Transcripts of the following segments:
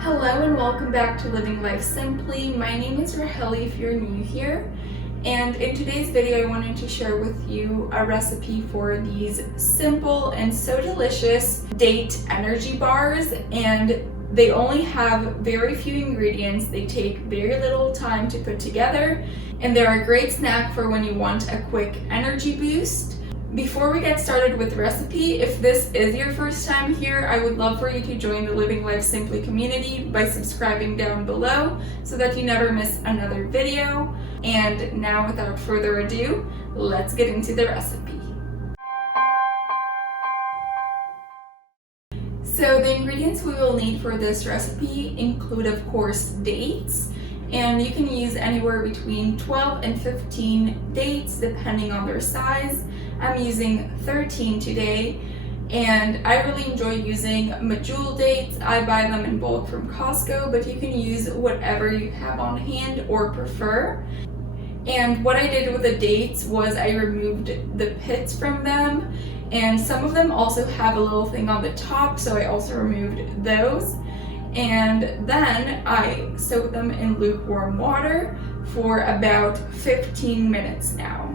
Hello and welcome back to Living Life Simply. My name is Raheli if you're new here. And in today's video I wanted to share with you a recipe for these simple and so delicious date energy bars. And they only have very few ingredients. They take very little time to put together. And they're a great snack for when you want a quick energy boost. Before we get started with the recipe, if this is your first time here, I would love for you to join the Living Life Simply community by subscribing down below so that you never miss another video. And now, without further ado, let's get into the recipe. So the ingredients we will need for this recipe include, of course, dates. And you can use anywhere between 12 and 15 dates depending on their size. I'm using 13 today, and I really enjoy using medjool dates. I buy them in bulk from Costco, but you can use whatever you have on hand or prefer. And what I did with the dates was I removed the pits from them, and some of them also have a little thing on the top, so I also removed those. And then I soak them in lukewarm water for about 15 minutes now.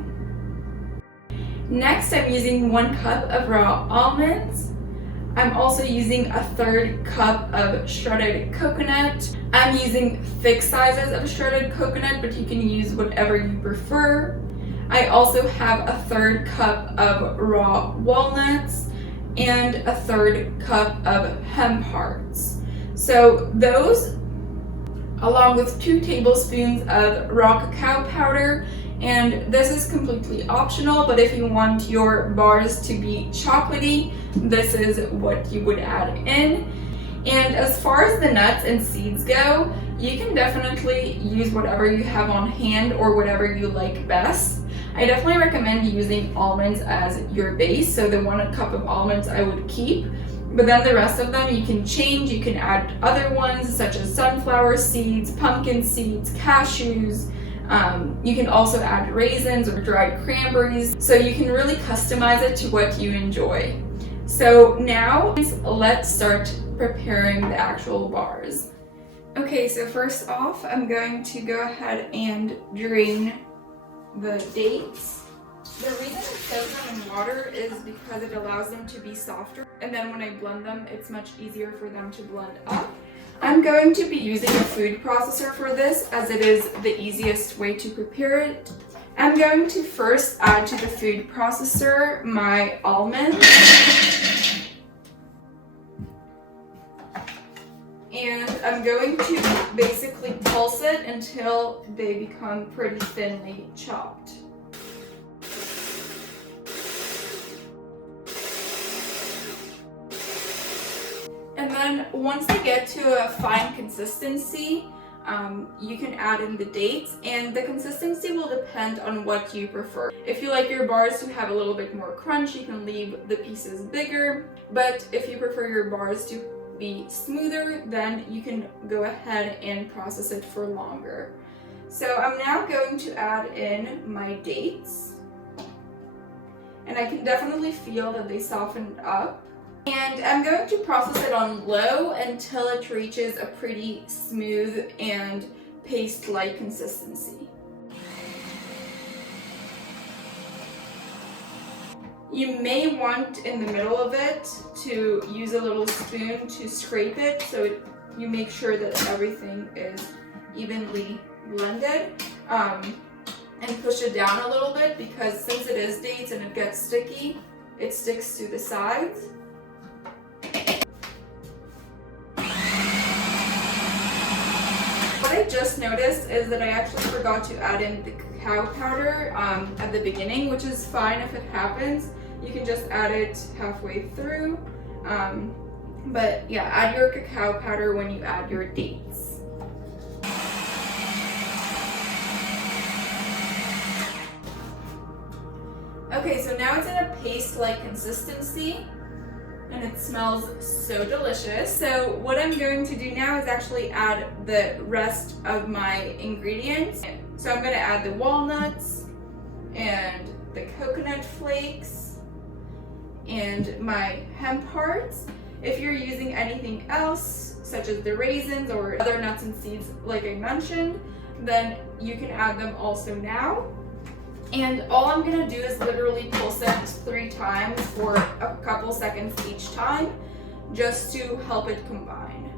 Next, I'm using 1 cup of raw almonds. I'm also using a 1/3 cup of shredded coconut. I'm using thick sizes of shredded coconut, but you can use whatever you prefer. I also have a 1/3 cup of raw walnuts and a 1/3 cup of hemp hearts. So those, along with 2 tablespoons of raw cacao powder, and this is completely optional, but if you want your bars to be chocolatey, this is what you would add in. And as far as the nuts and seeds go, you can definitely use whatever you have on hand or whatever you like best. I definitely recommend using almonds as your base, so the 1 cup of almonds I would keep. But then the rest of them you can change. You can add other ones such as sunflower seeds, pumpkin seeds, cashews. You can also add raisins or dried cranberries. So you can really customize it to what you enjoy. So now let's start preparing the actual bars. Okay, so first off, I'm going to go ahead and drain the dates. The reason I soak them in water is because it allows them to be softer, and then when I blend them, it's much easier for them to blend up. I'm going to be using a food processor for this, as it is the easiest way to prepare it. I'm going to first add to the food processor my almonds. And I'm going to basically pulse it until they become pretty thinly chopped. And then once they get to a fine consistency, you can add in the dates, and the consistency will depend on what you prefer. If you like your bars to have a little bit more crunch, you can leave the pieces bigger, but if you prefer your bars to be smoother, then you can go ahead and process it for longer. So I'm now going to add in my dates, and I can definitely feel that they softened up. And I'm going to process it on low until it reaches a pretty smooth and paste-like consistency. You may want in the middle of it to use a little spoon to scrape it so you make sure that everything is evenly blended. And push it down a little bit, because since it is dates and it gets sticky, it sticks to the sides. What I just noticed is that I actually forgot to add in the cacao powder at the beginning, which is fine if it happens. You can just add it halfway through. But yeah, add your cacao powder when you add your dates. Okay, so now it's in a paste-like consistency, and it smells so delicious. So what I'm going to do now is actually add the rest of my ingredients. So I'm going to add the walnuts and the coconut flakes and my hemp hearts. If you're using anything else, such as the raisins or other nuts and seeds like I mentioned, then you can add them also now. And all I'm gonna do is literally pulse it 3 times for a couple seconds each time, just to help it combine.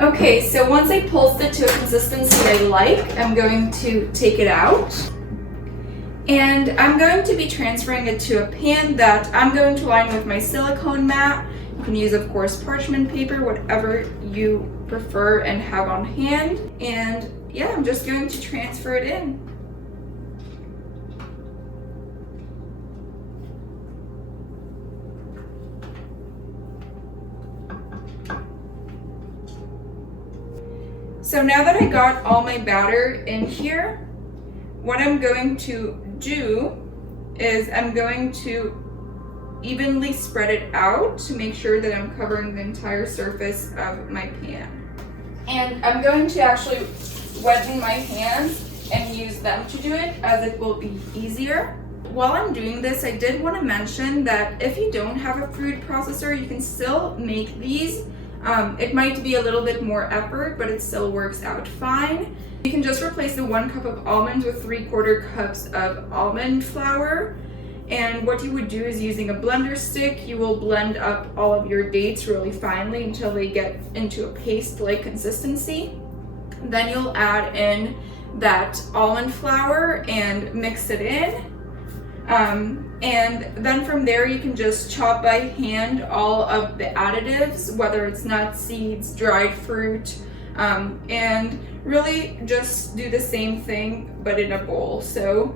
Okay, so once I pulsed it to a consistency I like, I'm going to take it out. And I'm going to be transferring it to a pan that I'm going to line with my silicone mat. You can use, of course, parchment paper, whatever you prefer and have on hand. And yeah, I'm just going to transfer it in. So now that I got all my batter in here, what I'm going to do is I'm going to evenly spread it out to make sure that I'm covering the entire surface of my pan. And I'm going to actually wet my hands and use them to do it, as it will be easier. While I'm doing this, I did want to mention that if you don't have a food processor, you can still make these. It might be a little bit more effort, but it still works out fine. You can just replace the 1 cup of almonds with 3/4 cups of almond flour. And what you would do is, using a blender stick, you will blend up all of your dates really finely until they get into a paste-like consistency. Then you'll add in that almond flour and mix it in. And then from there you can just chop by hand all of the additives, whether it's nuts, seeds, dried fruit, and really just do the same thing but in a bowl. So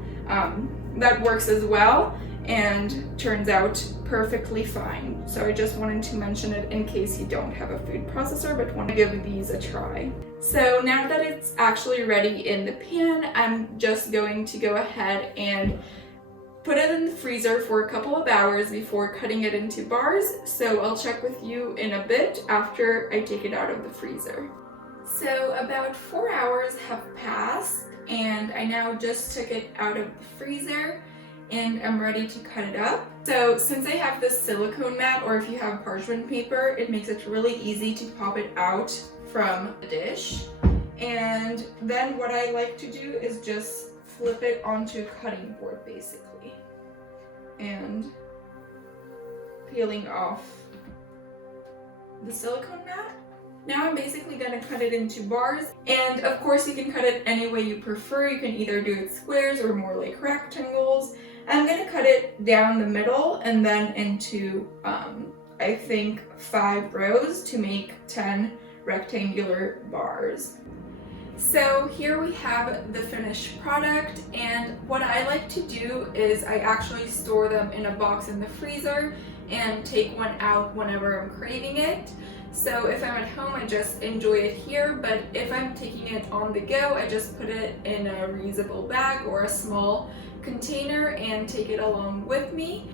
that works as well and turns out perfectly fine. So I just wanted to mention it in case you don't have a food processor but want to give these a try. So now that it's actually ready in the pan, I'm just going to go ahead and put it in the freezer for a couple of hours before cutting it into bars. So I'll check with you in a bit after I take it out of the freezer. So about 4 hours have passed and I now just took it out of the freezer and I'm ready to cut it up. So since I have this silicone mat, or if you have parchment paper, it makes it really easy to pop it out from the dish. And then what I like to do is just flip it onto a cutting board basically, and peeling off the silicone mat. Now I'm basically going to cut it into bars, and of course you can cut it any way you prefer. You can either do it squares or more like rectangles. I'm going to cut it down the middle and then into I think 5 rows to make 10 rectangular bars. So here we have the finished product, and what I like to do is I actually store them in a box in the freezer and take one out whenever I'm craving it. So if I'm at home, I just enjoy it here, but if I'm taking it on the go, I just put it in a reusable bag or a small container and take it along with me.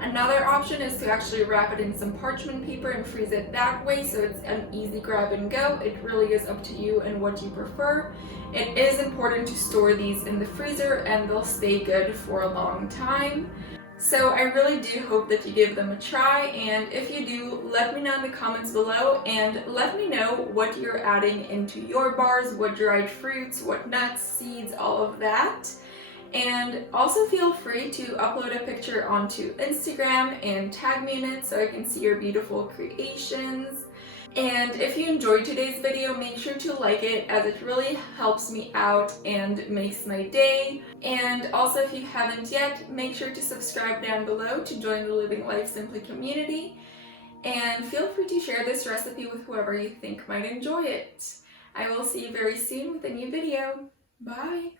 Another option is to actually wrap it in some parchment paper and freeze it that way, so it's an easy grab and go. It really is up to you and what you prefer. It is important to store these in the freezer and they'll stay good for a long time. So I really do hope that you give them a try, and if you do, let me know in the comments below and let me know what you're adding into your bars, what dried fruits, what nuts, seeds, all of that. And also feel free to upload a picture onto Instagram and tag me in it so I can see your beautiful creations. And if you enjoyed today's video, make sure to like it, as it really helps me out and makes my day. And also, if you haven't yet, make sure to subscribe down below to join the Living Life Simply community. And feel free to share this recipe with whoever you think might enjoy it. I will see you very soon with a new video. Bye!